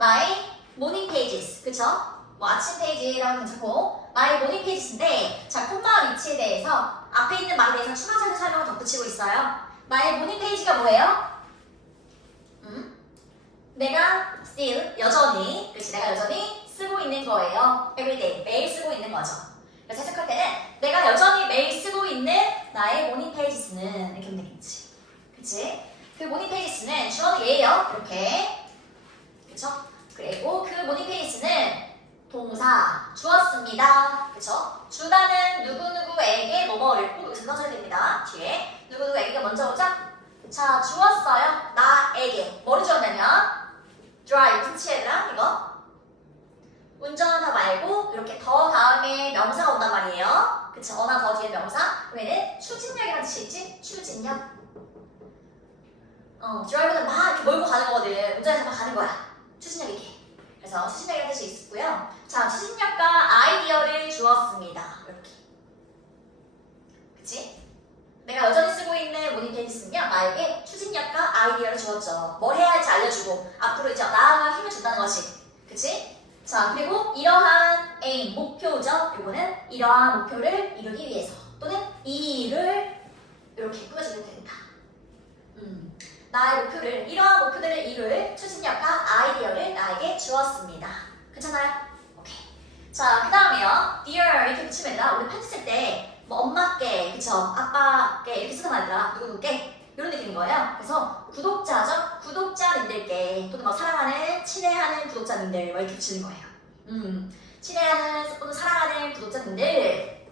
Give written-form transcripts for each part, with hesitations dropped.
my morning pages. 그쵸? 뭐 아침 페이지라고 괜찮고 my morning pages인데 자, 콤마 위치에 대해서 앞에 있는 말에 대해서 추가적인 설명을 덧붙이고 있어요. my morning page가 뭐예요? 내가 still 여전히 그렇지 내가 여전히 쓰고 있는 거예요. everyday 매일 쓰고 있는 거죠. 그래서 해석할 때는 내가 여전히 매일 쓰고 있는 나의 morning pages는 이렇게 하면 되겠지. 그치? 그 morning pages는 주어는 얘예요. 이렇게 그쵸? 그리고 그 morning pages는 동사 주었습니다. 그쵸? 주다는 누구누구에게 뭐뭐를 꼭 여기서 넣어줘야 됩니다. 뒤에 누구누구에게 먼저 오죠? 자, 주었어요. 나에게 뭐를 주었냐면 drive, 그치 얘들아? 이거 운전하다 말고 이렇게 더 다음에 명사가 온단 말이에요. 그치? 어나 더 뒤에 명사 왜는 추진력이라는 뜻이 있지? 추진력 드라이브는 막 이렇게 몰고 가는 거거든. 운전해서 막 가는 거야. 추진력 있게. 그래서 추진력이라는 뜻이 있고요. 자, 추진력과 아이디어를 주었습니다. 이렇게. 그치? 내가 여전히 쓰고 있는 모닝 페이지는요, 나에게 추진력과 아이디어를 주었죠. 뭘 해야 할지 알려주고, 앞으로 이제 나아갈 힘을 준다는 것이. 그치? 자, 그리고 이러한 aim, 목표죠. 이거는 이러한 목표를 이루기 위해서. 또는 이 일을 이렇게 꾸며주면 됩니다. 나의 목표를, 이러한 목표들을 이룰 추진력과 아이디어를 나에게 주었습니다. 괜찮아요? 오케이. 자, 그 다음에요. Dear 이렇게 붙이면 우리 편지 쓸 때 뭐 엄마께, 그쵸? 아빠께 이렇게 쓰는 말이라 누구누구께 이런 느낌인 거예요. 그래서 구독자죠? 구독자님들께 또는 뭐 사랑하는, 친애하는 구독자님들 뭐 이렇게 붙이는 거예요. 친애하는 또는 사랑하는 구독자님들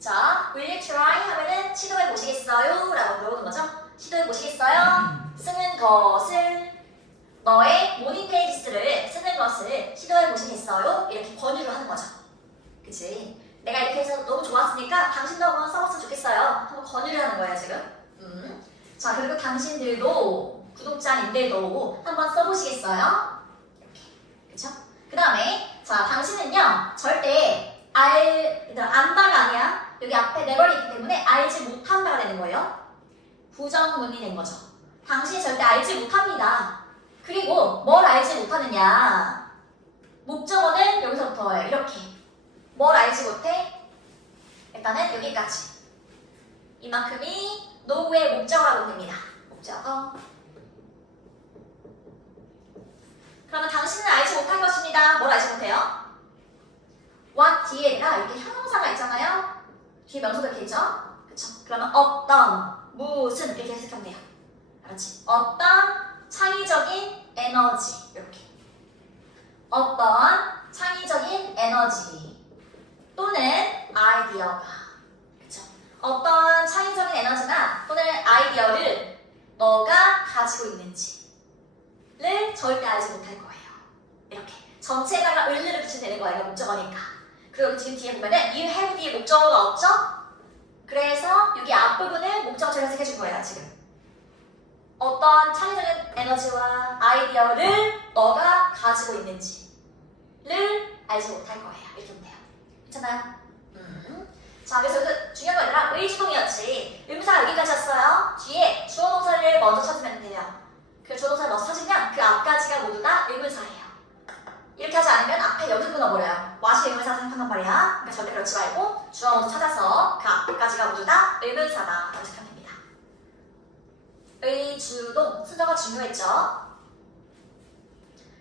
자, will you try 하면은 시도해 보시겠어요? 라고 물어보는 거죠. 시도해 보시겠어요? 쓰는 것을 너의 모닝 페이지스를 쓰는 것을 시도해 보시겠어요? 이렇게 권유를 하는 거죠. 그치? 내가 이렇게 해서 너무 좋았으니까 당신도 한번 써봤으면 좋겠어요. 한번 권유를 하는 거야 지금. 자, 그리고 당신들도 구독자님들도 한번 써보시겠어요? 이렇게. 그쵸? 그 다음에 자, 당신은요 절대 안다가 아니야. 여기 앞에 never이 있기 때문에 알지 못한다가 되는 거예요. 부정문이 된 거죠. 당신이 절대 알지 못합니다. 그리고 뭘 알지 못하느냐. 목적어는 여기서부터예요. 이렇게. 뭘 알지 못해? 일단은 여기까지. 이만큼이 노후의 목적어라고 됩니다. 목적어. 그러면 당신은 알지 못할 것입니다. 뭘 알지 못해요? what 뒤에가 이렇게 형용사가 있잖아요. 뒤에 명사도 이렇게 있죠? 그쵸? 그러면 어떤, 무슨 이렇게 해석하면 돼요. 알았지? 어떤 창의적인 에너지 이렇게. 어떤 창의적인 에너지 또는 아이디어가 그쵸? 어떤 창의적인 에너지나 또는 아이디어를 너가 가지고 있는지를 절대 알지 못할 거예요. 이렇게 전체에다가 을을 붙이면 되는 거예요. 목적어니까. 그리고 지금 뒤에 보면은 you have 뒤에 목적어가 없죠? 그래서 여기 앞부분을 목적어처럼 해석해준 거예요. 지금 어떤 창의적인 에너지와 아이디어를 너가 가지고 있는지를 알지 못할 거예요. 이렇게 하면 돼요. 괜찮아요? 자, 그래서 중요한 거 얘들아 의주동이었지. 의문사가 여기까지였어요. 뒤에 주어 동사를 먼저 찾으면 돼요. 그 주어 동사를 먼저 찾으면 그 앞까지가 모두 다 의문사예요. 이렇게 하지 않으면 앞에 여기서 끊어버려요. 와시 의문사 생각한단 말이야. 그러니까 절대 그렇지 말고 주어 먼저 찾아서 그 앞까지가 모두 다 의문사다. 라고 생각하면 됩니다. 의주동 순서가 중요했죠.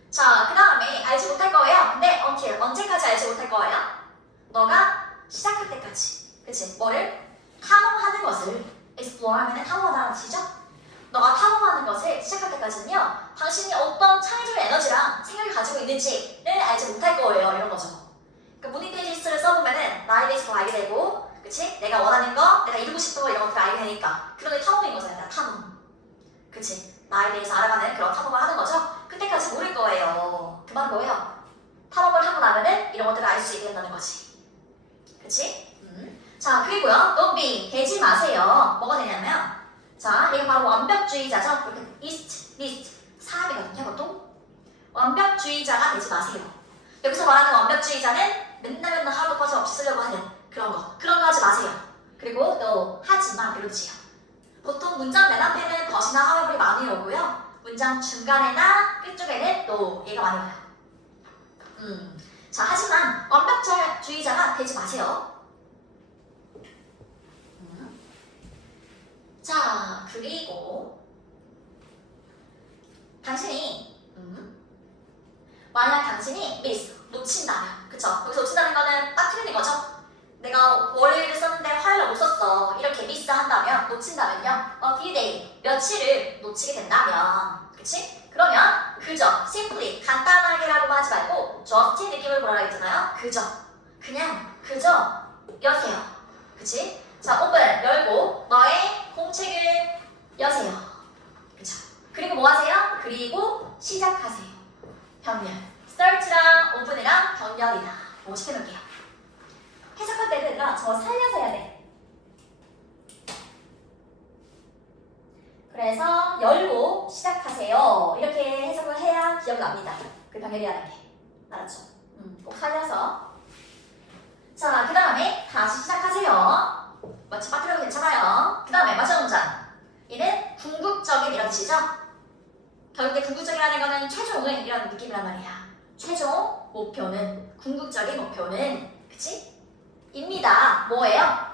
자, 그 다음에 알지 못할 거예요. 근데 until 언제까지 알지 못할 거예요? 너가 시작할 때까지. 그치? 뭐를? 탐험하는 것을 explore 하면 탐험하다는 뜻이죠? 너가 탐험하는 것을 시작할 때까지는요 당신이 어떤 창의적인 에너지랑 생각을 가지고 있는지를 알지 못할 거예요. 이런 거죠. 그러니까 모닝 페이지스를 써보면은 나에 대해서 더 알게 되고 그치? 내가 원하는 거, 내가 이루고 싶은 거 이런 것들을 알게 되니까 그런 게 탐험인 거잖아요. 탐험. 그치? 나에 대해서 알아가는 그런 탐험을 하는 거죠. 그때까지 모를 거예요. 그 말은 뭐예요? 탐험을 하고 나면은 이런 것들을 알 수 있게 된다는 거지. 그치? 자, 그리고요. Don't be. 되지 마세요. 뭐가 되냐면 자, 얘가 바로 완벽주의자죠. 이렇게 list, 사람이거든요. 보통. 완벽주의자가 되지 마세요. 여기서 말하는 완벽주의자는 맨날 하루도 빠짐없이 쓰려고 하는 그런 거. 그런 거 하지 마세요. 그리고 또 하지마. 이런 뜻이에요. 보통 문장 맨 앞에는 것이나 하회물이 많이 오고요. 문장 중간에나 끝쪽에는 또 얘가 많이 와요. 자, 하지만 완벽주의자가 되지 마세요. 자, 그리고 당신이 만약 당신이 miss, 놓친다면, 그쵸? 여기서 놓친다는 거는 빠뜨리는 거죠? 내가 월요일을 썼는데 화요일을 못 썼어. 이렇게 miss 한다면, 놓친다면요. a few day, 며칠을 놓치게 된다면, 그치? 그러면 그저, simply, 간단하게라고만 하지 말고 just의 느낌을 보라고 했잖아요. 그저, 그냥 그저 여세요. 그치? 자, 오픈, 열고 너의 공책을 여세요. 그쵸? 그리고 뭐 하세요? 그리고 시작하세요. 병렬. start랑 open이랑 병렬이다. 뭐 시켜놓을게요. 해석할 때는 얘들아, 저 살려서 해야 돼. 그래서 열고 시작하세요. 이렇게 해석을 해야 기억이 납니다. 그 병렬이라는 게. 알았죠? 꼭 살려서. 자, 그 다음에 다시 시작하세요. 마치 빠뜨려도 괜찮아요. 그 다음에 마지막 문장. 얘는 궁극적인이라는 뜻이죠? 결국에 궁극적이라는 거는 최종은 이런 느낌이란 말이야. 최종 목표는, 궁극적인 목표는, 그치? 입니다. 뭐예요?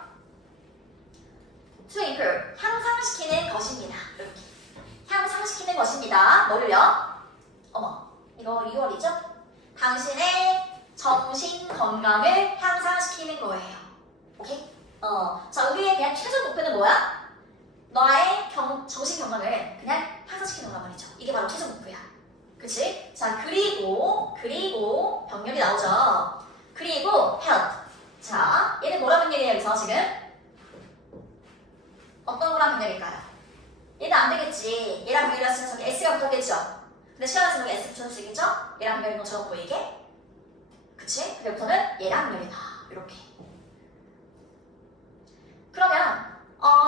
to improve, 향상시키는 것입니다. 이렇게. 향상시키는 것입니다. 뭐를요? 어머, 이거 리얼이죠? 당신의 정신 건강을 향상시키는 거예요. 오케이? 자, 우리의 그냥 최종 목표는 뭐야? 너의 정신 건강을 그냥 향상시키는 거란 말이죠. 이게 바로 최종 목표야. 그치? 자, 그리고 병렬이 나오죠. 그리고 health. 자, 얘는 뭐라 병렬이에요, 여기서 지금? 어떤 거랑 병렬일까요? 얘는 안 되겠지. 얘랑 병렬이었으면 저기 S가 붙었겠죠? 근데 시간에서 여기 S 붙였을 수 있겠죠? 얘랑 병렬인 것처럼 보이게. 그치? 그래부터는 얘랑 병렬이다. 이렇게. 그러면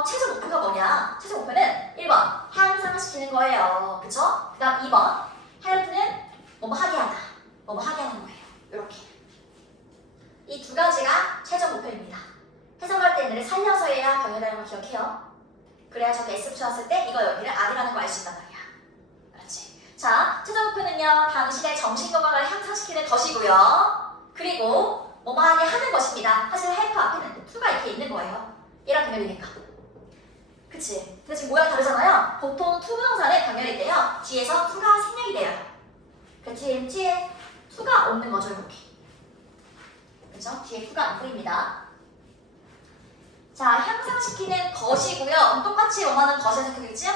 최종 목표가 뭐냐? 최종 목표는 1번 향상시키는 거예요. 그쵸? 그 다음 2번 health는 뭐뭐 하게 하다. 뭐뭐 하게 하는 거예요. 이렇게. 이 두 가지가 최종 목표입니다. 해석할 때 얘네를 살려서 해야 병렬이라는 걸 기억해요. 그래야 저기 S 붙였을 때 이거 여기를 R이라는 걸 알 수 있단 말이야. 그렇지? 자, 최종 목표는요. 당신의 정신건강을 향상시키는 것이고요. 그리고 뭐뭐 하게 하는 것입니다. 사실 help 앞에는 to가 이렇게 있는 거예요. 얘랑 병렬이니까. 그치? 근데 지금 모양이 다르잖아요. 보통 to 부동사는 병렬일 때요. 뒤에서 to가 생략이 돼요. 그 뒤에 to가 없는 거죠. 이렇게. 그쵸? 뒤에 to가 안 보입니다. 자, 향상시키는 것이고요. 똑같이 뭐하는 것을 생각했죠?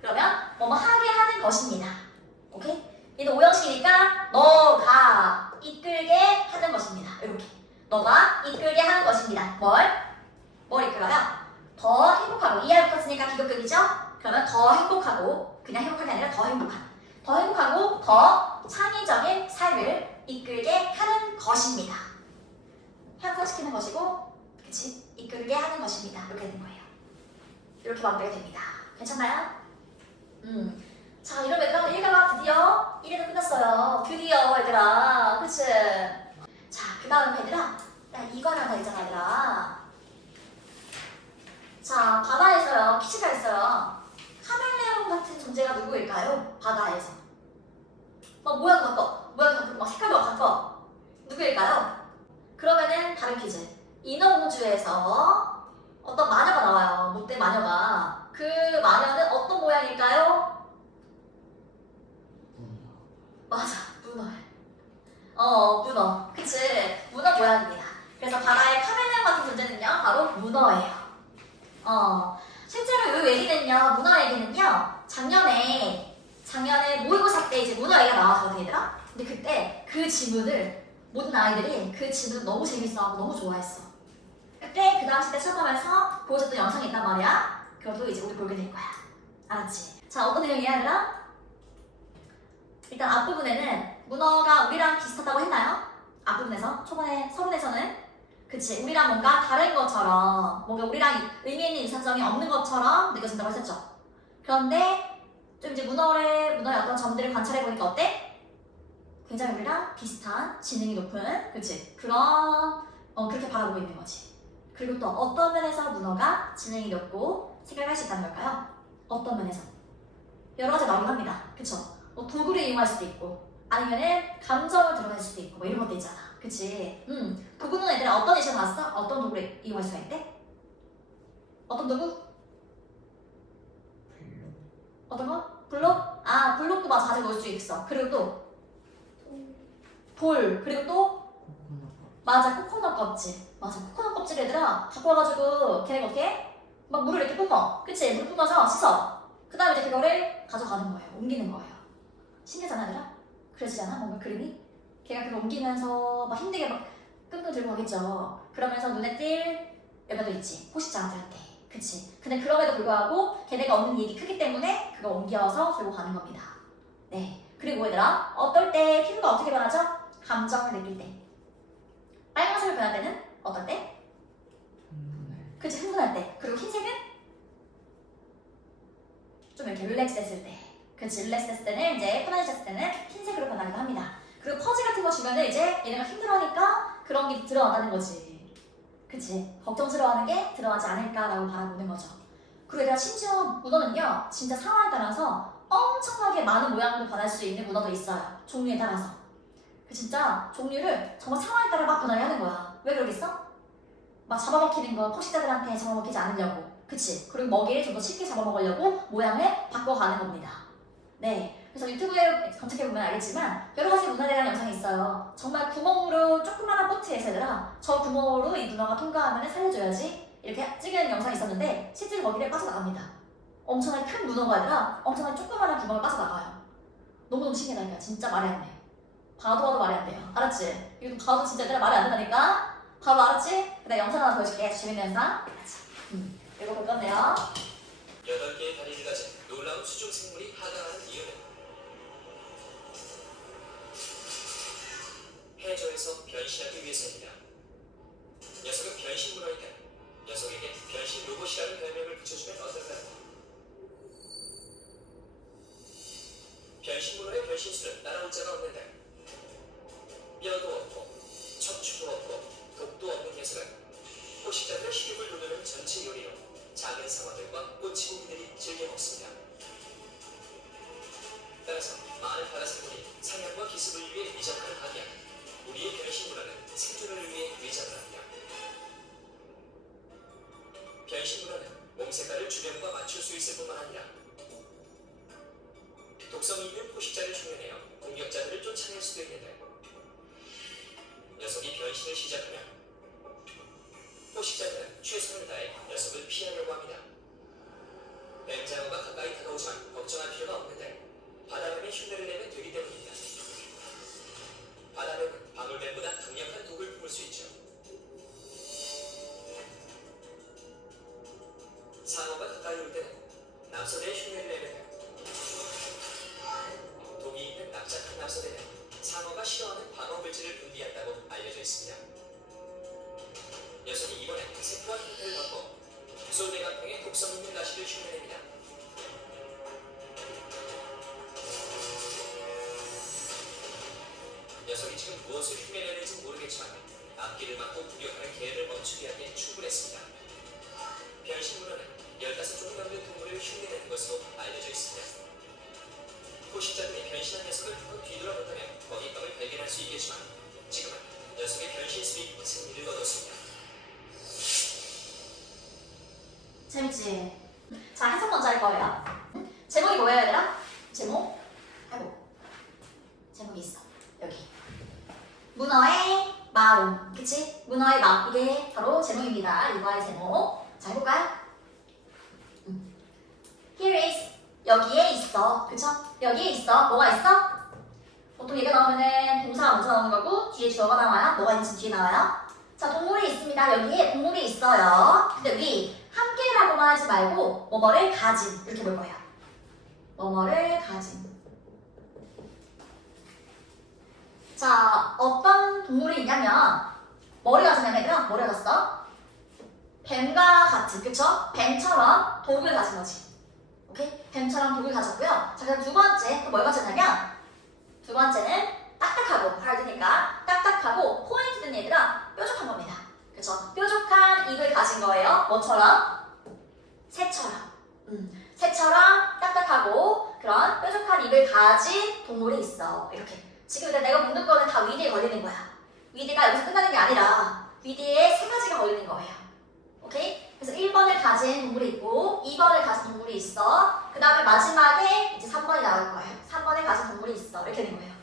그러면 뭐뭐 하게 하는 것입니다. 오케이? 얘는 오형식이니까 너가 이끌게 하는 것입니다. 이렇게. 너가 이끌게 하는 것입니다. 뭘 이끌어요? 더 행복하고. 이해할 붙었으니까 비교급이죠? 그러면 더 행복하고, 그냥 행복한 게 아니라 더 행복하고 더 창의적인 삶을 이끌게 하는 것입니다. 향상시키는 것이고, 그치? 이끌게 하는 것입니다. 이렇게 되는 거예요. 이렇게 마무리가 됩니다. 괜찮나요? 자, 이러면 얘들아, 1가가 드디어 1회도 끝났어요. 드디어 얘들아. 그치? 자, 그 다음 얘들아, 야, 2과가 더 있잖아 얘들아. 자, 바다에서요, 퀴즈가 있어요. 카멜레온 같은 존재가 누구일까요? 바다에서. 막 모양도 바꿔, 막 색깔도 바꿔. 누구일까요? 그러면은 다른 퀴즈. 인어공주에서 어떤 마녀가 나와요. 못된 마녀가. 그 마녀는 어떤 모양일까요? 맞아, 문어. 문어. 그치? 문어 모양입니다. 그래서 바다의 카멜레온 같은 존재는요, 바로 문어예요. 실제로 이 얘기는요, 문어 얘기는요, 작년에 모의고사 때 이제 문어 얘기가 나왔거든요, 얘들아. 근데 그때 그 지문을 모든 아이들이 그 지문을 너무 재밌어하고 너무 좋아했어. 그때 그 당시 때 수업하면서 보여줬던 영상이 있단 말이야. 그것도 이제 우리 보게 될 거야. 알았지? 자, 어떤 내용이야, 얘들아? 일단 앞부분에는 문어가 우리랑 비슷하다고 했나요? 앞부분에서 초반에 서론에서는 그치, 우리랑 뭔가 다른 것처럼, 뭔가 우리랑 의미 있는 유사점이 없는 것처럼 느껴진다고 했었죠. 그런데 좀 이제 문어의 어떤 점들을 관찰해보니까 어때? 굉장히 우리랑 비슷한 지능이 높은, 그치? 그렇게 바라보고 있는 거지. 그리고 또 어떤 면에서 문어가 지능이 높고 생각할 수 있다는 걸까요? 어떤 면에서? 여러 가지 나오긴 합니다. 그쵸? 뭐 도구를 이용할 수도 있고 아니면은 감정을 드러낼 수도 있고 뭐 이런 것도 있잖아. 그치? 도구는 애들은 어떤 예시가 나왔어? 어떤 도구를 이용할 수가 있대? 어떤 도구? 어떤 거? 블록? 아 블록도 맞아 가지고 올 수 있어. 그리고 또 돌, 그리고 또 맞아 코코넛 껍질. 맞아 코코넛 껍질 얘들아 갖고 와가지고 걔네가 어떻게? 막 물을 이렇게 뿜어. 그치? 물 뿜어서 씻어. 그 다음에 이제 그거를 가져가는 거예요. 옮기는 거예요. 신기하잖아 얘들아? 그러지 않아? 뭔가 그림이? 걔가 그걸 옮기면서 막 힘들게 막 끙끙 들고 가겠죠. 그러면서 눈에 띌 여자도 있지. 포식자가 될 때. 그치? 근데 그럼에도 불구하고 걔네가 얻는 이익이 크기 때문에 그거 옮겨서 들고 가는 겁니다. 네. 그리고 얘들아 어떨 때 피부가 어떻게 변하죠? 감정을 느낄 때. 빨간색으로 변할 때는 어떨 때? 그치? 흥분할 때. 그리고 흰색은? 좀 이렇게 릴렉스 했을 때. 그치? 릴렉스 했을 때는 이제 편안해졌을 때는 흰색으로 변하기도 합니다. 그리고 퍼즐 같은 거 주면은 이제 얘네가 힘들어하니까 그런 게 들어간다는 거지. 그치? 걱정스러워하는 게 들어가지 않을까라고 바라보는 거죠. 그리고 얘들아 심지어 문어는요 진짜 상황에 따라서 엄청나게 많은 모양으로 변할 수 있는 문어도 있어요. 종류에 따라서. 그 진짜 종류를 정말 상황에 따라 막 변하게 하는 거야. 왜 그러겠어? 막 잡아먹히는 거 포식자들한테 잡아먹히지 않으려고. 그치? 그리고 먹이를 좀 더 쉽게 잡아먹으려고 모양을 바꿔가는 겁니다. 네. 그래서 유튜브에 검색해보면 알겠지만 여러 가지 문어에 대한 영상이 있어요. 정말 구멍으로 조그마한 보트에서 얘들아 저 구멍으로 이 문어가 통과하면 살려줘야지 이렇게 찍은 영상이 있었는데 실제로 거기를 빠져나갑니다. 엄청나게 큰 문어가 아니라 엄청나게 조그마한 구멍을 빠져나가요. 너무너무 신기하다니까. 진짜 말이 안 돼. 봐도 말이 안 돼요. 알았지? 이거 봐도 진짜 얘들아 말이 안 된다니까? 바로 알았지? 그다음 영상 하나 보여줄게. 재밌는 영상. 알았지? 이거 볼 건데요. 8개의 다리를 가진 놀라운 수중 생물이 하강하는 이유는 해저에서 변신하기 위해서입니다. 녀석은 변신 문어이다. 녀석에게 변신 로봇이라는 별명을 붙여주면 어떨까요? 변신 문어의 변신술은 따라올 자가 없는다. 뼈도 없고 척추도 없고 독도 없는 녀석은 포식자들의 식욕을 돋우는 전체 요리로 작은 상어들과 꼬치고기들이 즐겨 먹습니다. 따라서 많은 바다생물이 사냥과 기습을 위해 위장을 하기야 우리의 변신 문화는 생존을 위해 위장을 합니다. 변신 문화는 몸 색깔을 주변과 맞출 수 있을 뿐만 아니라 독성이 있는 포식자를 흉내내어 공격자들을 쫓아낼 수도 있는데 녀석이 변신을 시작하면 포식자들은 최선을 다해 녀석을 피하려고 합니다. 뱀장어가 가까이 다가오지만 걱정할 필요가 없는데 바다뱀이 흉내를 내면 되기 때문입니다. 바다뱀은 방울뱀보다 강력한 독을 품을 수 있죠. 상어가 가까이 올 때는 납서대의 흉내를 내면 독이 있는 납작한 납서대는 상어가 싫어하는 방어물질을 분비한다고 알려져 있습니다. 녀석이 이번엔 세포와 형태를 바꿔 솔대강탕의 독성 있는 가시를 흉내냅니다. 녀석이 지금 무엇을 흉내내는지 모르겠지만 앞길을 막고 공격하는 개를 멈추게 하기에 충분했습니다. 변신문어는 15종 넘는 동물을 흉내내는 것으로 알려져 있습니다. 포식자들이 변신한 녀석을 한번 뒤돌아본다면 먹잇감을 발견할 수 있겠지만 지금은 녀석의 변신술이 승리를 거뒀습니다. 재밌지? 자, 해석 먼저 할 거예요. 제목이 뭐예요, 얘들아? 제목? 아이고. 제목이 있어. 여기. 문어의 마음. 그치? 문어의 마음. 이게 바로 제목입니다. 이거의 제목. 자, 해볼까요? Here is. 여기에 있어. 그쵸? 여기에 있어. 뭐가 있어? 보통 얘가 나오면은 동사가 먼저 나오는 거고 뒤에 주어가 나와요. 뭐가 있는지 뒤에 나와요. 자, 동물이 있습니다. 여기에 동물이 있어요. 근데 우리 함께라고만 하지 말고 뭐뭐를 가진 이렇게 볼 거예요. 뭐뭐를 가진. 자, 어떤 동물이 있냐면 뭐를 가졌냐면 얘들아 뭐를 가졌어? 뱀과 같은, 그쵸? 뱀처럼 독을 가진 거지. 오케이? 뱀처럼 독을 가졌고요. 자, 그럼 두 번째 또 뭘 가졌냐면 두 번째는 딱딱하고 하드니까 딱딱하고 포인트는 얘들아 뾰족한 겁니다. 그쵸? 뾰족한 입을 가진 거예요. 뭐처럼? 새처럼. 새처럼 딱딱하고 그런 가진 동물이 있어. 이렇게. 지금 일단 내가 묻는 거는 다 위드에 걸리는 거야. 위드가 여기서 끝나는 게 아니라 위드에 세 가지가 걸리는 거예요. 오케이? 그래서 1번을 가진 동물이 있고 2번을 가진 동물이 있어. 그 다음에 마지막에 이제 3번이 나올 거예요. 3번에 가진 동물이 있어. 이렇게 되는 거예요.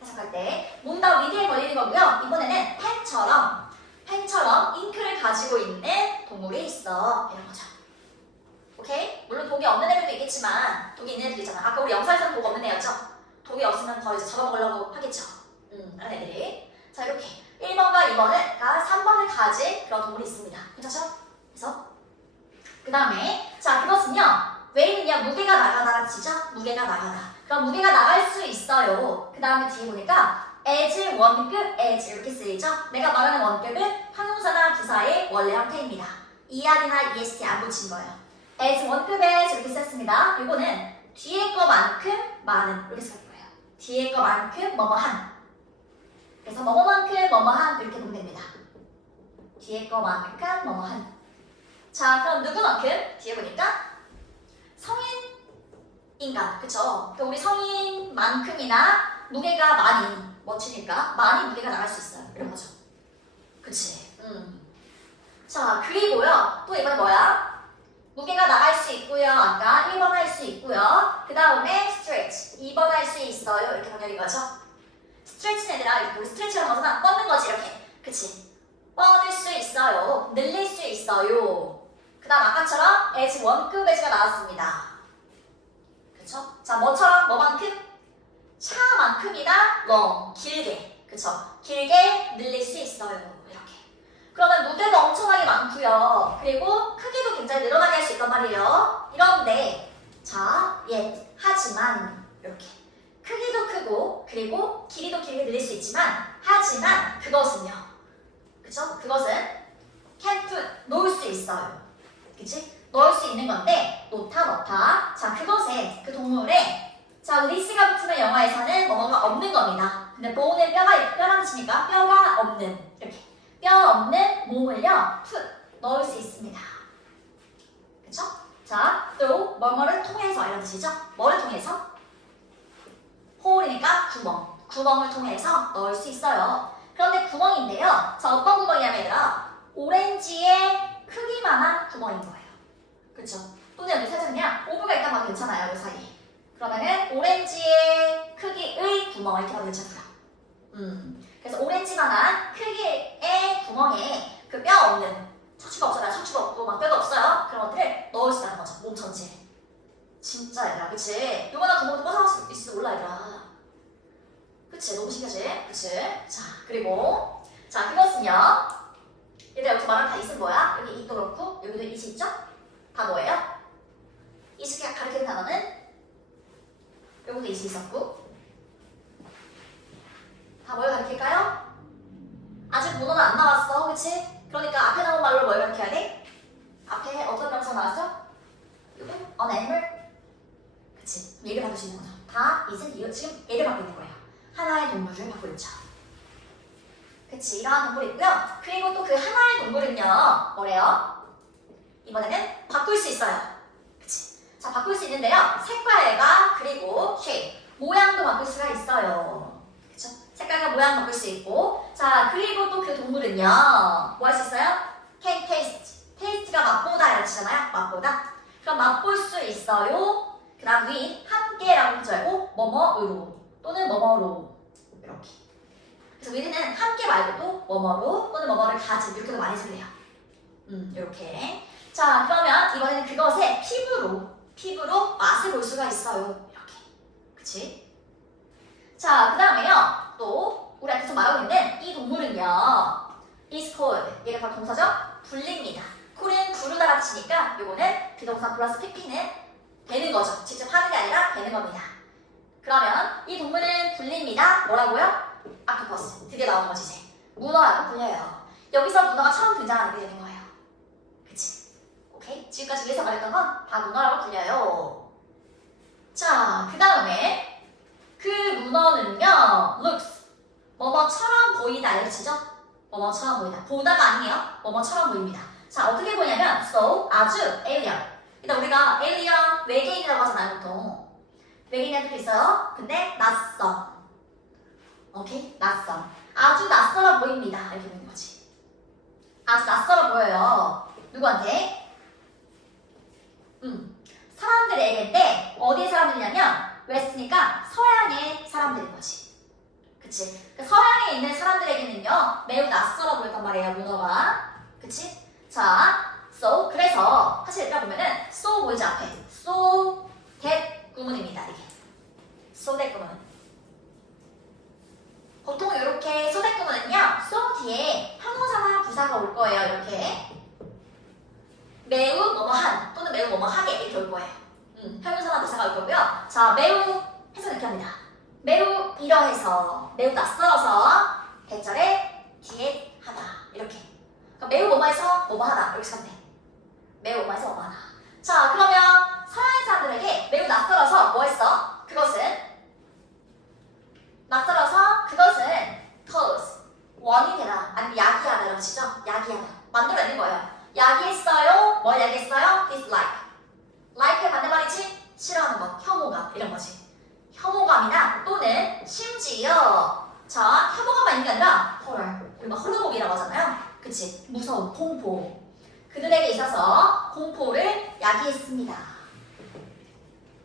해석할 때. 뭔가 위드에 걸리는 거고요. 이번에는 펜처럼 잉크를 가지고 있는 동물이 있어. 이런 거죠. 오케이? 물론 독이 없는 애들도 있겠지만 독이 있는 애들 있잖아. 아까 우리 영상에서는 독 없는 애였죠? 독이 없으면 더 이제 잡아먹으려고 하겠죠. 그런 애들이. 자, 이렇게 1번과 2번을 3번을 가진 그런 동물이 있습니다. 괜찮죠? 그래서 그 다음에 자, 그것은요. 웨이는요. 무게가 나가다라 치죠? 무게가 나가다. 그럼 무게가 나갈 수 있어요. 그 다음에 뒤에 보니까 as 원급 as 이렇게 쓰이죠? 내가 말하는 원급은 형용사나 부사의 원래 형태입니다. er이나 est 안 붙인 거예요. as 원급 as 이렇게 썼습니다. 이거는 뒤에 거만큼 많은 이렇게 쓸 거예요. 뒤에 거만큼 뭐뭐한. 그래서 뭐뭐만큼 뭐뭐한 이렇게 보면 됩니다. 뒤에 거만큼 뭐뭐한. 자, 그럼 누구만큼? 뒤에 보니까 성인 인간, 그쵸? 그러니까 우리 성인만큼이나 무게가 많이 멋지니까 많이 무게가 나갈 수 있어요. 이런 거죠. 그치? 자, 그리고요. 또 이번에 뭐야? 무게가 나갈 수 있고요. 아까 1번 할 수 있고요. 그 다음에 stretch. 2번 할 수 있어요. 이렇게 번역인 거죠. stretch는 얘들아, 우리 stretch라는 것은 뻗는 거지, 이렇게. 그치? 뻗을 수 있어요. 늘릴 수 있어요. 그 다음 아까처럼 as 원급 as가 나왔습니다. 그쵸? 자, 뭐처럼? 뭐만큼? 차만큼이나 long, 길게. 그쵸? 길게 늘릴 수 있어요. 이렇게. 그러면 무게도 엄청나게 많고요. 그리고 크기도 굉장히 늘어나게 할 수 있단 말이에요. 이런데 자, 하지만 이렇게 크기도 크고 그리고 길이도 길게 늘릴 수 있지만 하지만 그것은요. 그쵸? 그것은 can put, 놓을 수 있어요. 그치? 넣을 수 있는 건데 놓다. 자, 그것에 그 동물에 자, this가 붙으면 영어에서는 뭐뭐가 없는 겁니다. 근데 bone은 뼈랑 치니까 뼈가 없는 이렇게 뼈 없는 몸을요 put 넣을 수 있습니다. 그쵸? 자, 또 뭐뭐를 통해서 이런 뜻이죠? 뭐를 통해서? 홀이니까 구멍을 통해서 넣을 수 있어요. 그런데 구멍인데요. 자, 어떤 구멍이냐면 얘들아 오렌지의 크기만한 구멍인 거예요. 그쵸? 또는 여기 살짝 그냥 오브가 있단 말은 괜찮아요. 이 사이에. 그러면은 오렌지의 크기의 구멍 이렇게 하면 괜찮고요. 그래서 오렌지만한 크기의 구멍에 그 뼈 없는 척추가 없어요. 척추가 없고 막 뼈가 없어요. 그런 것들을 넣을 수 있다는 거죠. 몸 전체에. 진짜 얘들아, 그치? 요거나 구멍도 뻗어갈 수 있을지 몰라 얘들아. 그치? 너무 신기하지? 그치? 자, 그리고 자, 그것은요. 얘들아 여기서 말하는 다 있은 뭐야? 여기 it도 그렇고 여기도 it이 있죠? 다 뭐예요? it이 가리키는 단어는 여기도 it이 있었고 다 뭘 가리킬까요? 아직 문어는 안 나왔어, 그치? 그러니까 앞에 나온 말로 뭘 가리켜야 돼? 앞에 어떤 명사 나왔죠? 이거? an animal? 그치? 얘를 바꿀 수 있는 거죠. 다 it은 이거 지금 얘를 바꾸고 있는 거예요. 하나의 동물을 바꾸고 있죠. 그치? 이러한 동물이 있고요. 그리고 또 그 하나의 동물은요, 뭐래요? 이번에는 바꿀 수 있어요. 그치? 자, 바꿀 수 있는데요. 색깔과 그리고 shape, 모양도 바꿀 수가 있어요. 그쵸? 색깔과 모양 바꿀 수 있고. 자, 그리고 또 그 동물은요, 뭐 할 수 있어요? can taste. taste가 맛보다 이렇게 하잖아요. 맛보다. 그럼 맛볼 수 있어요. 그 다음 with, 함께라고 하지 말고 뭐뭐으로 또는 뭐뭐로 이렇게. 그래서 with는 함께 말고도 뭐뭐로 또는 뭐뭐를 가진 이렇게도 많이 쓸래요. 이렇게. 자, 그러면 이번에는 그것의 피부로 맛을 볼 수가 있어요. 이렇게. 그치? 자, 그 다음에요. 또 우리 앞에서 말하고 있는 이 동물은요. is called. 얘가 바로 동사죠? 불립니다. 콜은 부르다라 치니까 요거는 비동사 플러스 pp는 되는 거죠. 직접 하는 게 아니라 되는 겁니다. 그러면 이 동물은 불립니다. 뭐라고요? octopus. 드디어 나온 거지 이제. 문어라고 불려요. 여기서 문어가 처음 등장하게 되는 거예요. 그치? 오케이? 지금까지 위에서 말했던 건 다 문어라고 불려요. 자, 그 다음에 그 문어는요, looks. 뭐뭐처럼 보이다. 이렇게 치죠? 뭐뭐처럼 보이다. 보다가 아니에요. 뭐뭐처럼 보입니다. 자, 어떻게 보냐면 so, 아주 alien. 일단 우리가 alien, 외계인이라고 하잖아요, 보통. 외계인이라는 뜻도 있어요. 근데 낯선. 오케이? 낯선. 아주 낯설어 보입니다. 이렇게 되는 거지. 아주 낯설어 보여요. 누구한테? 사람들에게인데 어디의 사람들이냐면 웨스트니까 서양의 사람들인 거지. 그치? 그러니까 서양에 있는 사람들에게는요 매우 낯설어 보였단 말이에요. 문어가. 그치? 자, so 그래서 사실 일단 보면은 so 보이지 앞에 so that 구문입니다. 이게 so that 구문. 보통 이렇게 so that 구문은요 so 뒤에 형용사나 부사가 올 거예요. 이렇게 매우 뭐뭐한 또는 매우 뭐뭐하게 이렇게 올 거예요. 형용사나 부사가 올 거고요. 자, 매우 해서 이렇게 합니다. 매우 이러해서 매우 낯설어서 대절에 뒤에 하다 이렇게. 그러니까 매우 뭐뭐해서 뭐뭐하다 이렇게 하면 돼. 매우 뭐뭐해서 뭐뭐하다. 자, 그러면 서양의 사람들에게 매우 낯설어서 뭐 했어? 그것은 낯설어서 그것은 cause 원이 되다 아니면 야기하다라고 치죠. 야기하다 만들어내는 거예요. 야기했어요. 뭘 야기했어요? dislike. like의 반대말이지 싫어하는 것, 혐오감 이런 거지. 혐오감이나 또는 심지어 자 혐오감만 있는 게 아니라 horror 우리 막 호르몬이라고 하잖아요. 그치? 무서움, 공포. 그들에게 있어서 공포를 야기했습니다.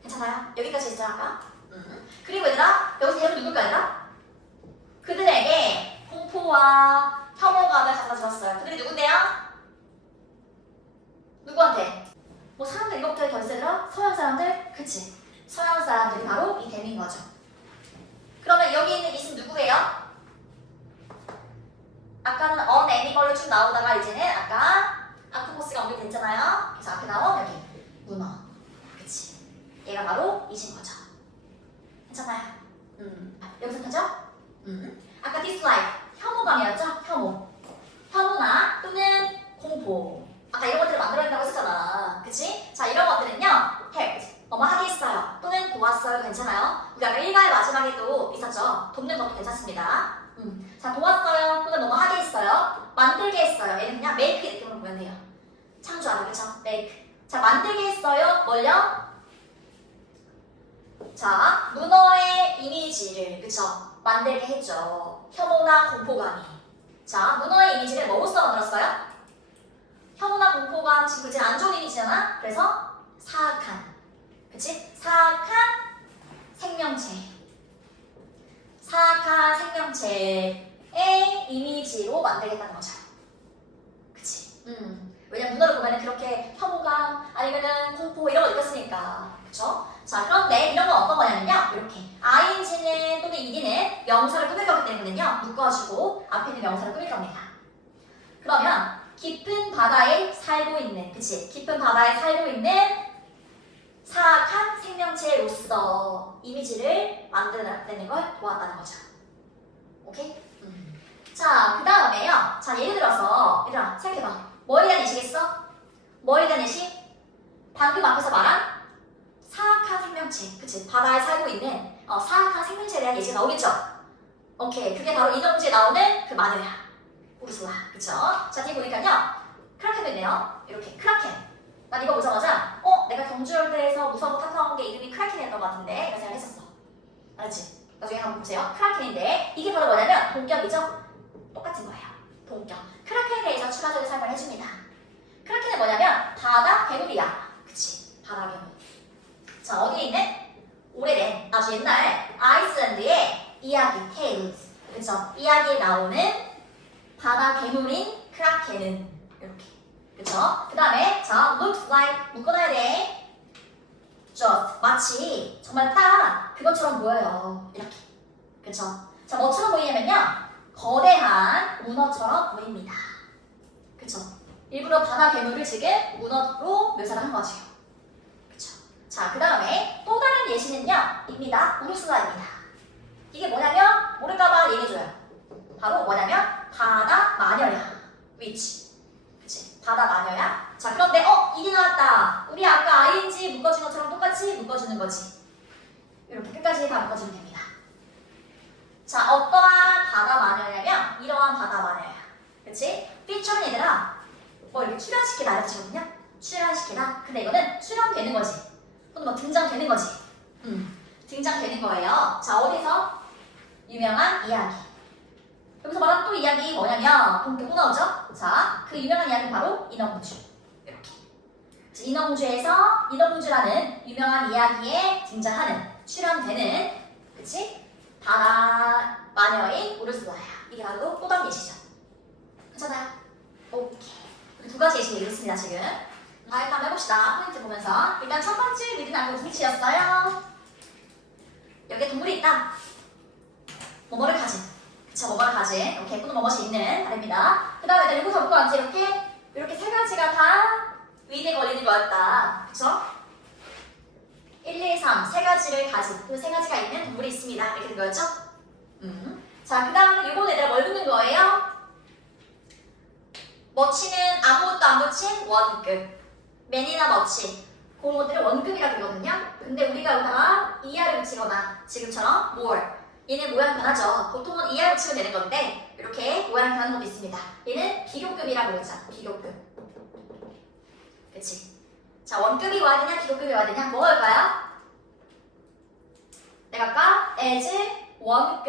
괜찮아요? 여기까지 했죠 아까? 그리고 얘들아 여기서 대로 누굴까 얘들아? 그들에게 공포와 혐오감을 갖다 주었어요. 그들이 누군데요? 누구한테? 뭐 사람들 이것부터 더 있어 얘들아? 서양 사람들? 그치? 서양 사람들이 바로 이 댐인 거죠. 그러면 여기 있는 이은 누구예요? 아까는 on animal로 쭉 나오다가 이제는 아까 아크포스가 언급됐잖아요. 그래서 앞에 나온 여기 문어. 그치? 얘가 바로 이신 거죠. 괜찮아요? 여기서부터죠? 아까 dislike 혐오감이었죠? 혐오나 또는 공포. 아까 이런 것들을 만들어낸다고 했었잖아. 그치? 자, 이런 것들은요 helped 뭐뭐 하게 했어요 또는 도왔어요. 괜찮아요? 우리 아까 일과의 마지막에도 있었죠? 돕는 것도 괜찮습니다. 자, 도왔어요 또는 뭐뭐 하게 했어요 만들게 했어요. 얘는 그냥 make 느낌으로 보면 돼요. 창조하다. 그쵸? make. 자, 만들게 했어요 뭘요? 자, 문어의 이미지를 그쵸? 만들게 했죠. 혐오나 공포감이. 자, 문어의 이미지를 뭐로써 만들었어요? 혐오나 공포감 지금 이제 안 좋은 이미지잖아? 그래서 사악한. 그치? 사악한 생명체. 사악한 생명체의 이미지로 만들겠다는 거죠. 그치? 왜냐면 문어를 보면 그렇게 혐오감 아니면은 공포 이런 거 느꼈으니까. 그쵸? 자, 그런데 이런 건 어떤 거냐면요. 이렇게 ing는 또는 ed는 명사를 꾸밀 거기 때문에요. 묶어주고 앞에 있는 명사를 꾸밀 겁니다. 그러면 깊은 바다에 살고 있는, 그치? 깊은 바다에 살고 있는 사악한 생명체로서 이미지를 만들어내는 걸 도왔다는 거죠. 오케이? 자, 그 다음에요. 자, 예를 들어서, 얘들아, 생각해봐. 뭐에 대한 예시겠어? 뭐에 대한 예시? 방금 앞에서 말한 사악한 생명체, 그치? 바다에 살고 있는 사악한 생명체에 대한 예시가 나오겠죠? 오케이, 그게 바로 인어문제에 나오는 그 마녀야. 우르슬라, 그쵸? 자, 뒤에 보니까요. 크라켄도 있네요. 이렇게, 크라켄. 난 이거 보자마자, 내가 경주열대에서 무서운 거 탔던 게 이름이 크라켄이었던 것 같은데? 이런 생각을 했었어. 알았지? 나중에 한번 보세요. 크라켄인데, 이게 바로 뭐냐면, 동격이죠? 똑같은 거예요. 동격. 크라켄에 대해서 추가적인 설명을 해줍니다. 크라켄은 뭐냐면, 바다 괴물이야. 그치? 바다 괴물. 자, 어디에 있는? 오래된, 아주 옛날 아이슬란드의 이야기, 테일즈. 그쵸? 이야기에 나오는 바다 괴물인 크라켄은 이렇게. 그쵸? 그 다음에 자, looks like 묶어놔야 돼. just 마치 정말 딱 그것처럼 보여요. 이렇게. 그쵸? 자, 뭐처럼 보이냐면요. 거대한 문어처럼 보입니다. 그쵸? 일부러 바다 괴물을 지금 문어로 묘사를 한 거죠. 그쵸? 자, 그 다음에 또 다른 예시는요. 입니다. 우르슬라입니다. 이게 뭐냐면 모를까봐 얘기해줘요. 바로 뭐냐면 바다 마녀야. witch. 그치? 바다 마녀야. 자, 그런데 이게 나왔다. 우리 아까 ing 묶어준 것처럼 똑같이 묶어주는 거지. 이렇게 끝까지 다 묶어주면 됩니다. 자, 어떠한 바다 마녀냐면 이러한 바다 마녀야. 그치? feature는 얘들아 뭐 이렇게 출연시키다 이렇게 치거든요. 출연시키다. 근데 이거는 출연되는 거지. 또는 뭐 등장되는 거지. 등장되는 거예요. 자, 어디서? 유명한 이야기. 여기서 말하는 또 이야기 뭐냐면 본격 또 나오죠? 자, 그 유명한 이야기 바로 인어공주. 이렇게. 인어공주라는 유명한 이야기에 등장하는 출연되는 그치? 다라 마녀인 우르슬라야. 이게 바로 또 다른 예시죠. 괜찮아요? 오케이. 우리 두 가지 예시 읽었습니다 지금. 자, 일단 해봅시다. 포인트 보면서. 일단 첫 번째 리듬 알고 동치였어요. 여기에 동물이 있다. 뭐뭐를 가진. 그쵸, 뭐뭐를 가진. 오케이, 또는 뭐뭐이 있는 말입니다. 그 다음에 일곱 접고 앉지 이렇게 세 가지가 다 위에 걸리는 거였다. 그쵸? 1, 2, 3, 세 가지를 가진 그 세 가지가 있는 동물이 있습니다. 이렇게 된 거였죠? 자, 그 다음에 이번 애들 뭘 붙는 거예요? 머치는 아무것도 안 붙인 원급. 맨이나 머치. 그런 것들을 원급이라고 부르거든요. 근데 우리가 여기다가 ER을 붙이거나 지금처럼 more. 얘는 모양이 변하죠. 보통은 ER을 붙이면 되는 건데 이렇게 모양이 변하는 것도 있습니다. 얘는 비교급이라고 그러죠. 비교급. 그치? 자, 원급이 와야 되냐 비교급이 와야 되냐 뭐가 올까요? 내가 아까 as 원급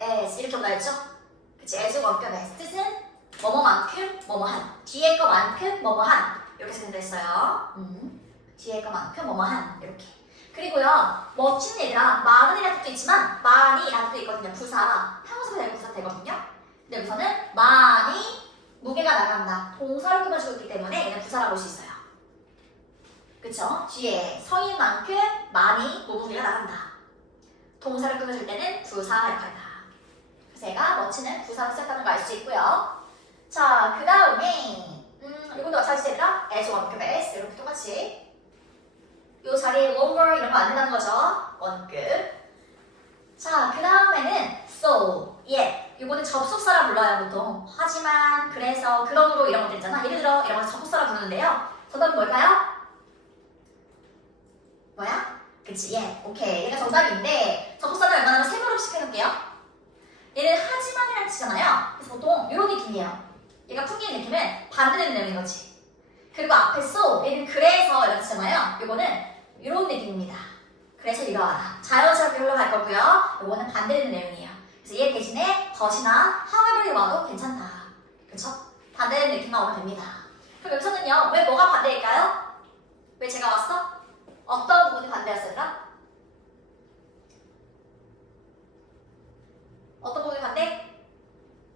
as 이렇게 올라했죠? 그치? as 원급 as 뜻은 뭐뭐만큼 뭐뭐한 뒤에 거만큼 뭐뭐한 이렇게 생각됐어요. 뒤에 거만큼 뭐뭐한 이렇게. 그리고요, 멋진 얘들아, 많은이라는 뜻도 있지만 많이라는 뜻도 있거든요. 부사, 형용사가 되고 부사 되거든요. 근데 여기서는 많이 무게가 나간다. 동사를 꾸며주고 있기 때문에 얘는 부사라고 볼 수 있어요. 그쵸? 뒤에 성인만큼 많이 무게가 나간다. 동사를 꾸며줄 때는 부사 역할이다. 그래서 얘가 멋지는 부사로 쓰였다는 거 알 수 있고요. 자, 그 다음에 이것도 마찬가지 얘들아, as 원급 as 이렇게 똑같이 요 자리에 longer 이런 거 안 된다는 거죠. 원급. 자, 그 다음에는 so, yet. 이거는 접속사라 불러요, 보통. 하지만, 그래서, 그러므로 이런 것들 있잖아. 예를 들어, 이런 거 접속사라 부르는데요. 정답은 뭘까요? 뭐야? 그치, yet. 오케이. 얘가 정답인데, 접속사를 웬만하면 세 번씩 해놓을게요. 얘는 하지만이라는 뜻이잖아요. 그래서 보통 이런 느낌이에요. 얘가 풍기는 느낌은 반대되는 내용인 거지. 그리고 앞에 so, 얘는 그래서 이런 뜻이잖아요. 이거는 이런 느낌입니다. 그래서 이러하다. 자연스럽게 흘러갈 거고요. 이거는 반대되는 내용이에요. 그래서 얘 대신에 더시나 however이 와도 괜찮다. 그쵸? 반대되는 느낌만 오면 됩니다. 그럼 여기서는요. 왜 뭐가 반대일까요? 왜 제가 왔어? 어떤 부분이 반대였을까? 어떤 부분이 반대?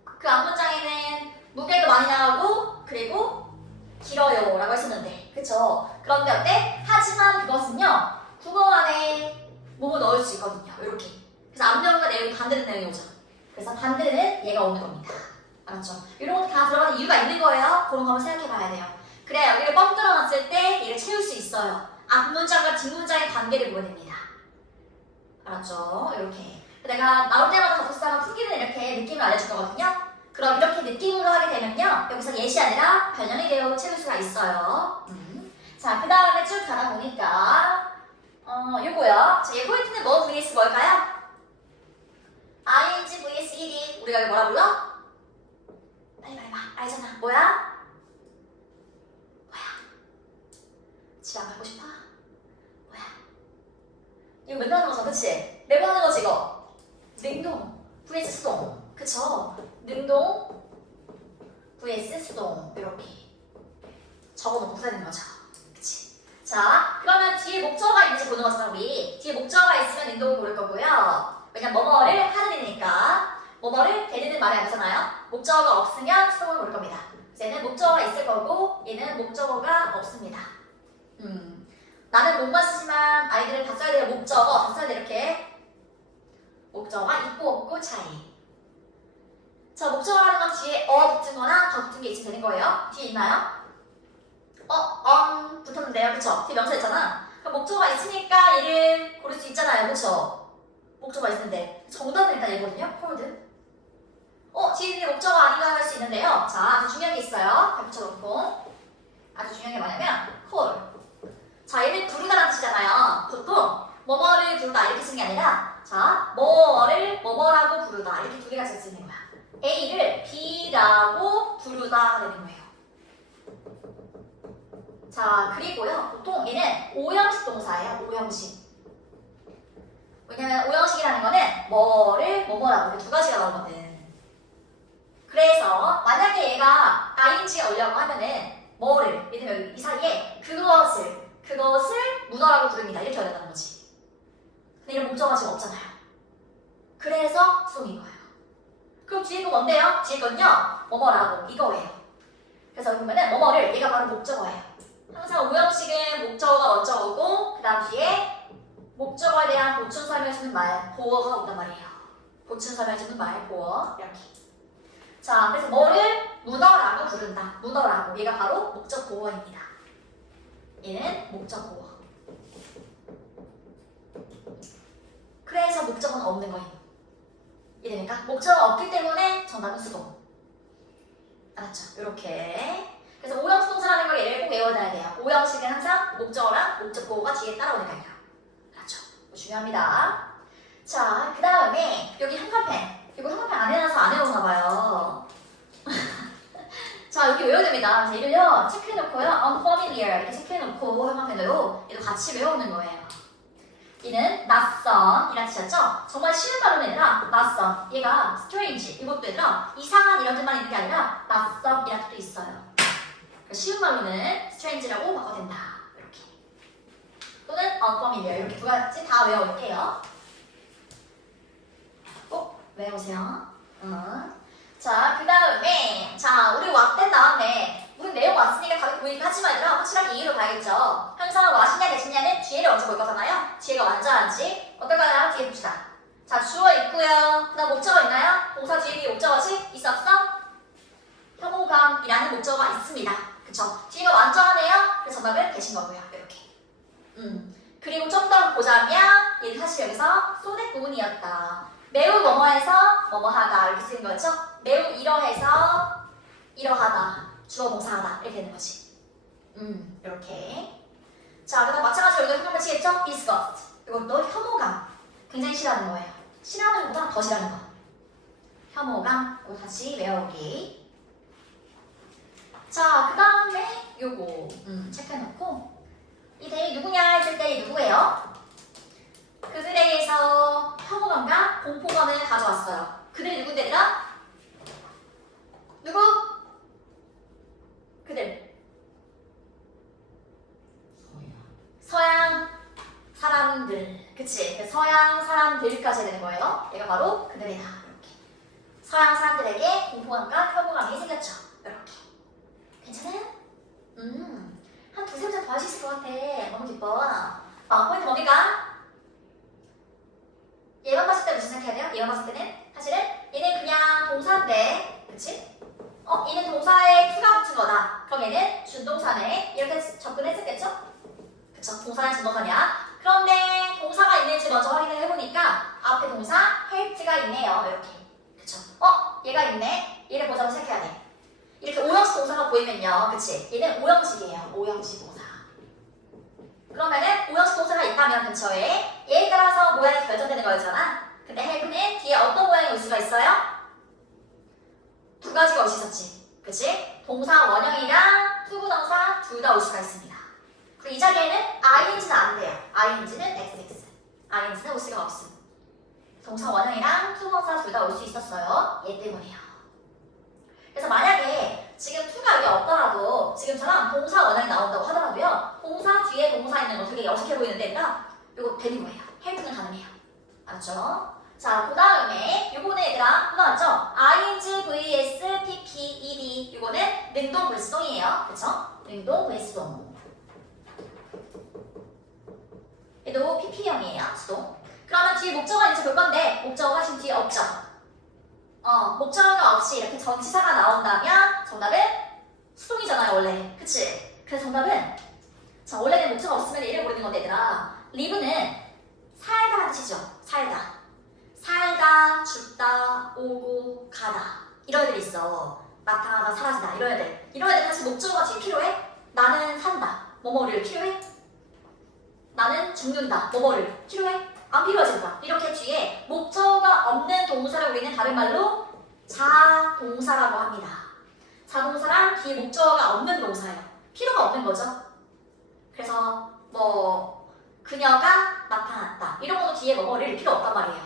그 앞문장에는 무게도 많이 나가고 그리고 길어요 라고 했었는데 그쵸? 그런데 어때? 하지만 그것은요 국어 안에 뭐뭐 넣을 수 있거든요 이렇게. 그래서 앞면과 내용이 반대되는 내용이 오죠. 그래서 반대는 얘가 오는 겁니다. 알았죠? 이런 것도 다 들어가는 이유가 있는 거예요. 그런 거 한번 생각해 봐야 돼요. 그래 여기를 뻥 뚫어놨을 때 얘를 채울 수 있어요. 앞문장과 뒷문장의 관계를 보면 됩니다. 알았죠? 이렇게. 내가 나올 때마다 접속사가 풍기는 이렇게 느낌을 알려줄 거거든요. 그럼 이렇게 느낌으로 하게 되면요. 여기서 예시 아니라 변형이 되어 채울 수가 있어요. 자, 그 다음에 쭉 가다 보니까 요거요. 자, 얘 포인트는 뭐 vs 뭘까요? ing vs ed. 우리가 이거 뭐라 불러? 빨리 말해봐. 알잖아. 뭐야? 집에 안 가고 싶어? 뭐야? 이거 맨날 하는 거잖아, 그치? 매번 하는 거지, 이거? 능동 vs 수동. 그쵸? 능동 vs 수동. 이렇게 적어놓고 되는 거죠. 그치? 자, 그러면 뒤에 목적어가 있는지 보는 거잖아, 우리. 뒤에 목적어가 있으면 능동을 고를 거고요. 왜냐면 뭐뭐를 하는 일이니까. 뭐뭐를 대리는 말이 안 되잖아요. 목적어가 없으면 수동을 고를 겁니다. 그래서 얘는 목적어가 있을 거고 얘는 목적어가 없습니다. 나는 몸만 쓰지만 아이들은 다 써야 돼요. 목적어 다 써야 돼. 이렇게 목적어가 있고 없고 차이. 자, 목적어라는 건 뒤에 붙은 거나 더 붙은 게 있으면 되는 거예요. 뒤에 있나요? 붙었는데요. 그쵸? 뒤에 명사 있잖아. 그럼 목적어가 있으니까 얘를 고를 수 있잖아요. 그쵸? 목적어가 있는데 정답은 일단 얘거든요. 콜드. 뒤에 있는 게 목적어 아닌가 할 수 있는데요. 자, 아주 중요한 게 있어요. 다 붙여놓고. 아주 중요한 게 뭐냐면 콜. 자, 얘는 부르다라는 뜻이잖아요. 보통 뭐뭐를 부르다 이렇게 쓰는 게 아니라 자, 뭐뭐라고 부르다 이렇게 두 개가 쓰는 거야. A를 B라고 부르다 되는 거예요. 자, 그리고요. 보통 얘는 오형식 동사예요. 오형식. 왜냐면 오형식이라는 거는 뭐를 뭐뭐라고 이렇게 두 가지가 나오거든. 그래서 만약에 얘가 ing가 오려고 하면은 뭐를 예를 들면 이 사이에 그것을 문어라고 부릅니다. 이렇게 해야 된다는 거지. 근데 이런 목적어가 지금 없잖아요. 그래서 수동인 거예요. 그럼 뒤에 거 뭔데요? 뒤에 건요 뭐뭐라고 이거예요. 그래서 보면은 뭐뭐를 얘가 바로 목적어예요. 항상 오형식은 목적어가 먼저 오고 그 다음 뒤에 목적어에 대한 보충 설명해주는 말 보어가 온단 말이에요. 보충 설명해주는 말 보어 이렇게. 자 그래서 뭐를 문어라고 부른다. 문어라고 얘가 바로 목적 보어입니다. 얘는 목적 보어. 그래서 목적어는 없는 거예요. 이해됩니까? 목적어가 없기 때문에 정답은 수동. 알았죠? 이렇게. 그래서 오형식 동사라는 걸 얘를 꼭 외워놔야 돼요. 오형식은 항상 목적어랑 목적 보어가 뒤에 따라오니까요. 알았죠? 이거 중요합니다. 자, 그 다음에 여기 형광펜. 이거 형광펜 안 해놔서 안 해오나 봐요. 자, 여기 외워야 됩니다. 그래서 얘를요, 체크해놓고요. unfamiliar 이렇게 체크해놓고 형광펜으로 얘도 같이 외우는 거예요. 얘는 낯선이라는 뜻이었죠? 정말 쉬운 말로는 얘들아 낯선. 얘가 strange 이것도 얘들아 이상한 이런 뜻만 있는 게 아니라 낯선이라는 뜻도 있어요. 쉬운 말로는 strange라고 바꿔도 된다. 이렇게. 또는 unfamiliar 이렇게 두 가지 다 외워볼게요. 꼭 외우세요. 자, 그 다음에 자 우리 왓된 나왔네. 우리 내용 왔으니까 다들 보이긴 하지만 얘들아 확실하게 이해로 가야겠죠. 항상 왓이냐 대신냐는 뒤에를 먼저 볼 거잖아요. 뒤에가 완전한지 어떨까요? 뒤에 봅시다. 자 주어 있고요. 그 다음 목적어 있나요? 동사 뒤에 목적어지? 있어 없어? 혐오감이라는 목적어가 있습니다. 그쵸? 뒤에가 완전하네요. 그래서 정답은 되신 거고요. 이렇게. 그리고 좀 더 보자면 얘는 사실 여기서 소댓 부분이었다. 매우 뭐뭐해서 뭐뭐하다 이렇게 쓰는 거죠. 매우 이러해서 이러하다. 주어 동사하다 이렇게 되는 거지. 이렇게. 자, 그다음 마찬가지로 여기도 한번 치겠죠? disgust. 이것도 혐오감. 굉장히 싫어하는 거예요. 싫어하는 것보다 더 싫어하는 거. 혐오감. 이거 다시 외워오기. 자, 그 다음에 요거 체크해놓고 이 대이 누구냐 했을 때 누구예요? 그들에게서 혐오감과 공포감을 가져왔어요. 그들이 누군데더라? 누구? 그들. 서양 사람들. 그치? 서양 사람들까지 해야 되는 거예요. 얘가 바로 그들이다. 이렇게. 서양 사람들에게 공포감과 혐오감이 생겼죠. 이렇게. 괜찮아요? 한 두세 문제 더 할 수 있을 것 같아. 너무 기뻐. 포인트 뭡니까? 얘만 봤을 때 무슨 생각해야 돼요? 얘만 봤을 때는 사실은 얘는 그냥 동사인데 그치? 얘는 동사에 투가 붙은 거다. 그럼 얘는 준동사네. 이렇게 접근했었겠죠? 그쵸? 동사는 준동사냐? 그런데 동사가 있는지 먼저 확인을 해보니까 앞에 동사 helped가 있네요. 이렇게. 그쵸? 얘가 있네. 얘를 보자고 생각해야 돼. 이렇게 오형식 동사가 보이면요. 그치? 얘는 오형식이에요. 오형식 동사. 그러면은 오형식 동사가 있다면 근처에 얘에 따라서 모양이 결정되는 거였잖아. 근데 help는 뒤에 어떤 모양이 올 수가 있어요? 두 가지가 올 수 있었지. 그치? 동사 원형이랑 투부정사 둘 다 올 수가 있습니다. 그리고 이 자리에는 ing는 안 돼요. ing는 xx. ing는 올 수가 없음. 동사 원형이랑 투부정사 둘 다 올 수 있었어요. 얘 때문에요. 그래서 만약에 지금 투가 여기 없더라도 지금처럼 동사 원형이 나온다고 하더라도요. 동사 뒤에 동사 있는 거 되게 어색해 보이는데 얘들아 이거 되는 거예요. help는 가능해요. 알았죠? 자, 그 다음에 요거는 얘들아 또 나왔죠? ing vs pp ed 요거는 능동 vs 동이에요. 그쵸? 능동 vs 동. 얘도 pp형이에요. 수동. 그러면 뒤에 목적어가 있는지 볼 건데 목적어가 지금 뒤에 없죠? 목적어가 없이 이렇게 전치사가 나온다면 정답은 수동이잖아요, 원래. 그치? 그래서 정답은 자, 원래는 목적어가 없으면 얘를 모르는 건데 얘들아 live는 살다라는 뜻이죠. 살다. 살다, 죽다, 오고, 가다. 이런 애들이 있어. 나타나다, 사라지다. 이런 애들. 이런 애들 사실 목적어가 뒤에 필요해? 나는 산다. 뭐뭐를 필요해? 나는 죽는다. 뭐뭐를 필요해? 안 필요하진다. 이렇게 뒤에 목적어가 없는 동사를 우리는 다른 말로 자동사라고 합니다. 자동사랑 뒤에 목적어가 없는 동사예요. 필요가 없는 거죠. 그래서 그녀가 나타났다. 이런 것도 뒤에 뭐뭐를 필요 없단 말이에요.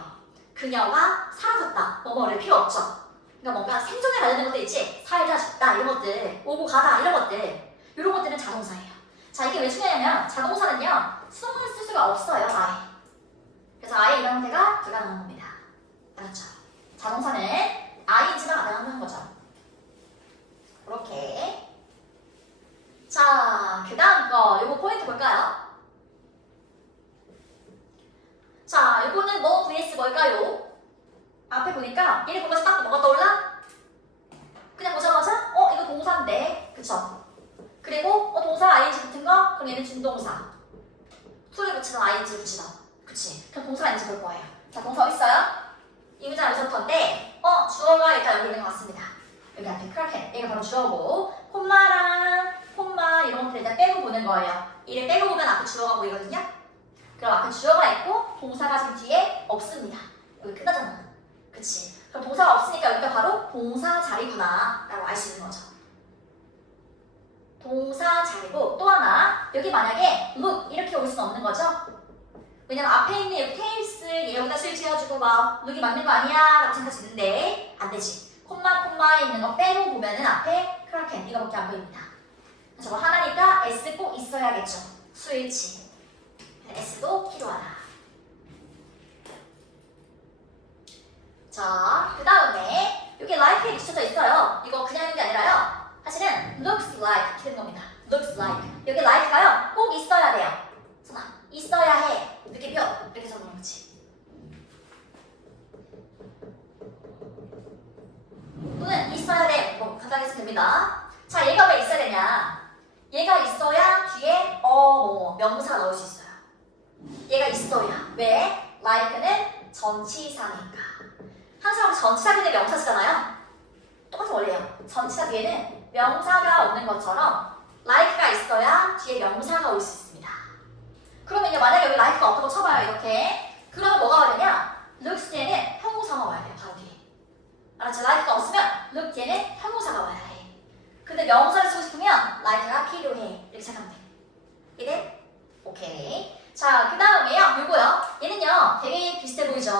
그녀가 사라졌다. 뭐뭐를 필요 없죠. 그러니까 뭔가 생존에 관련된 것들 있지. 살다 죽다 이런 것들, 오고 가다 이런 것들, 이런 것들은 자동사예요. 자, 이게 왜 중요하냐면 자동사는요 수동을 쓸 수가 없어요. 아예. 그래서 아예 이런 형태가 불가능한 겁니다. 알았죠? 자동사는 ing만 가능한 거죠. 그렇게. 자, 그 다음 거 요거 포인트 볼까요? 자, 요거는 뭐 vs 뭘까요? 앞에 보니까 얘를 보면서 딱 뭐가 떠올라? 그냥 보자마자 이거 동사인데, 그쵸? 그리고 동사 ing 붙은 거? 그럼 얘는 준동사. to를 붙이던 ing 붙이던, 그치? 그럼 동사가 있는지 볼 거예요. 자, 동사 어디 있어요? 이 문장 리서터인데 주어가 일단 여기 있는 것 같습니다. 여기 앞에 크라켄, 얘가 바로 주어고 콤마랑 콤마 이런 것들 일단 빼고 보는 거예요. 이를 빼고 보면 앞에 주어가 보이거든요. 그럼 앞에 주어가 있고 동사가 지금 뒤에 없습니다. 여기 끝나잖아. 그치? 그럼 동사가 없으니까 여기가 바로 동사 자리구나 라고 알 수 있는 거죠. 동사 자리고 또 하나 여기 만약에 look 이렇게 올 수는 없는 거죠. 왜냐면 앞에 있는 여기 테일스 여기다 스위치 해가지고 막 look이 맞는 거 아니야 라고 생각할 수 있는데 안 되지. 콤마에 있는 거 빼고 보면은 앞에 크라켄 이거밖에 안 보입니다. 저거 하나니까 S 꼭 있어야겠죠. 스위치. S도 필요하다. 자, 그 다음에 여기 like에 붙여져 있어요. 이거 그냥 있는 게 아니라요. 사실은 looks like 이렇게 되는 겁니다. looks like. 여기 like가요. 꼭 있어야 돼요. 선아, 있어야 해. 느낌표. 이렇게 적는 거지. 또는 있어야 돼. 뭐 간단히 해서 됩니다. 자, 얘가 왜 있어야 되냐? 얘가 있어야 뒤에 명사 넣을 수 있어요. 얘가 있어야. 왜? like는 전치사니까. 항상 우리 전치사 뒤에 명사 쓰잖아요. 똑같은 원리예요. 전치사 뒤에는 명사가 없는 것처럼 like가 있어야 뒤에 명사가 올 수 있습니다. 그러면요, 만약에 여기 like가 없다고 쳐봐요. 이렇게. 그러면 뭐가 와야 되냐? looks 뒤에는 형용사가 와야 돼요. 바로 뒤에. 알았지? like가 없으면 look 뒤에는 형용사가 와야 해. 근데 명사를 쓰고 싶으면 like가 필요해. 이렇게 생각하면 돼. 이해? 오케이. 자, 그 다음에요. 요거요. 얘는요, 되게 비슷해 보이죠?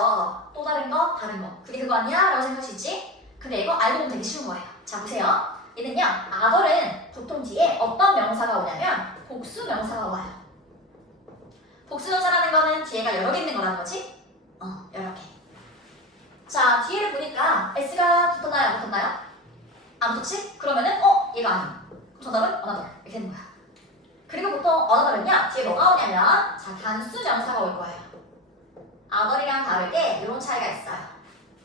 또 다른 거, 다른 거. 그게 그거 아니야? 라고 생각할 수 있지? 근데 이거 알고 보면 되게 쉬운 거예요. 자, 보세요. 얘는요, other은 보통 뒤에 어떤 명사가 오냐면 복수 명사가 와요. 복수 명사라는 거는 뒤에가 여러 개 있는 거라는 거지? 여러 개. 자, 뒤에를 보니까 S가 붙었나요? 안 붙었나요? 안 붙었지? 그러면은 얘가 아니야. 그럼 정답은 another. 이렇게 되는 거야. 그리고 보통 another는요, 뒤에 뭐가 오냐면 자, 단수 명사가 올 거예요. other이랑 다르게 이런 차이가 있어요.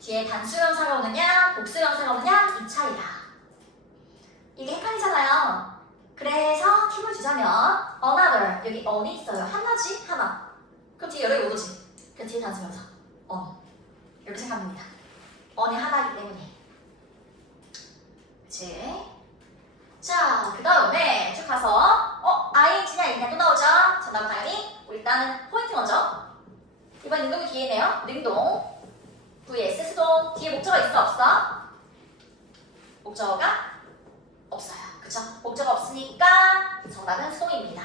뒤에 단수 명사가 오느냐, 복수 명사가 오느냐, 이 차이다. 이게 헷갈리잖아요. 그래서 팁을 주자면 another, 여기 on이 있어요. 하나지? 하나. 그럼 뒤에 여러 개 못 오지? 그 뒤에 단수 명사 on. 이렇게 생각합니다. on이 하나이기 때문에. 그치? 자, 그 다음에 쭉 가서 ing냐 있냐 또 나오죠? 정답은 당연히 일단은 포인트 먼저. 이번 능동이 뒤에네요. 능동 vs 수동. 뒤에 목적어 있어 없어? 목적어가 없어요. 그쵸? 목적어 없으니까 정답은 수동입니다.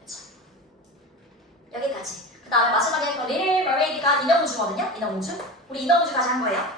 그쵸? 여기까지. 그 다음에 마지막에 또 리틀 머메이드가 인어공주거든요. 인어공주. 우리 인어공주까지 한 거예요.